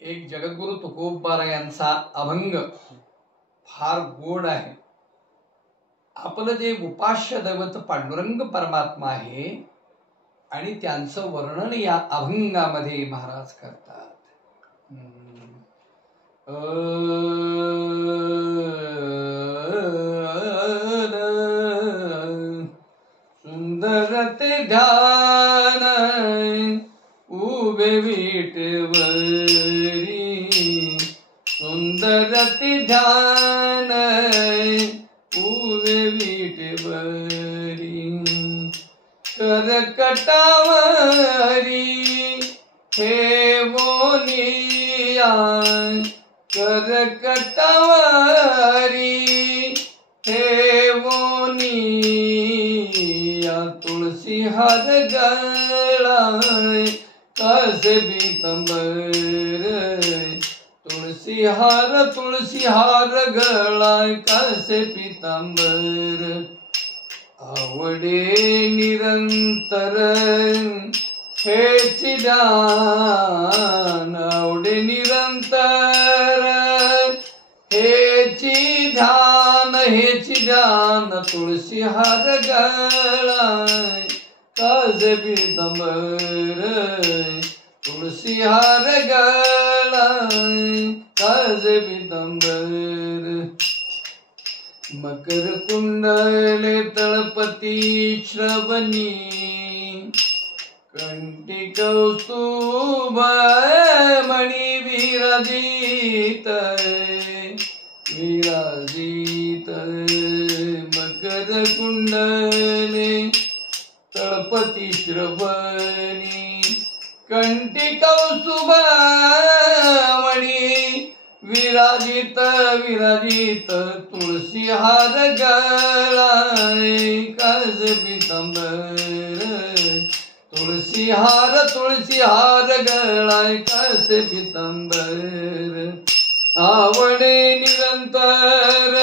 एक जगद्गुरु तुकोबा यांचा अभंग फार गोड आहे. आपलं जे उपास्य दैवत पांडुरंग परमात्मा आहे आणि त्यांचं वर्णन या अभंगामध्ये महाराज करतात. सुंदर ते ध्यान उभे विटेवरी, सुंदर ते ध्यान उभे विटेवरी, करकटावरी ठेवोनिया, करकटावरी ठेवोनिया, तुळसी हार गळाय कसे पीतांबर, तुळसी हार गळाय कसे पीतांबर, आवडे निरंतर हेची ध्यान, आवडे निरंतर हेची ध्यान, तुळसी हार गळाय कसे पीतांबर, तुळसी हार गळाय कसे पीतांबर, मकर कुंडले तळपती श्रवणी, कंठी कौस्तुभ मणी विराजित, विराजित, मकर कुंडले तळपती श्रवणी, कंठी कौस्तुभ मणी विराजित, विराजित, तुळसी हार गळाय कसे पीतांबर, तुळसी हार गळाय कसे पीतांबर, आवडे निरंतर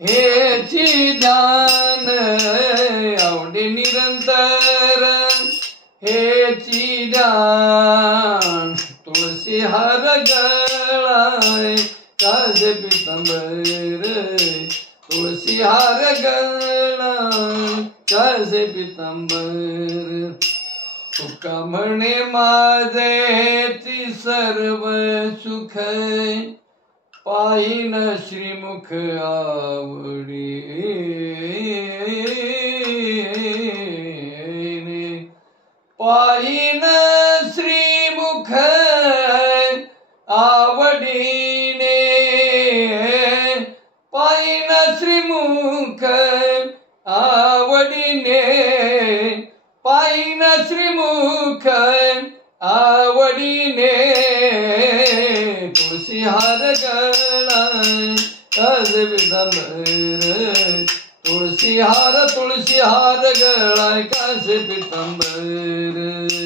हेची ध्यान, आवडे निरंतर हेची ध्यान, तुळसी हार गळाय कसे पीतांबर, तुळसी हार गळाय कसे पीतांबर, तुका म्हणे माझेची सर्व सुख, पाहिन श्रीमुख आवडी, पाहिन श्रीमुख आवडीने, पाहिन श्रीमुख आवडीने, पाहिन श्रीमुख आवडीने, तुळसी हार गळाय कसे पीतांबर, तुळसी हार गळाय कसे पीतांबर.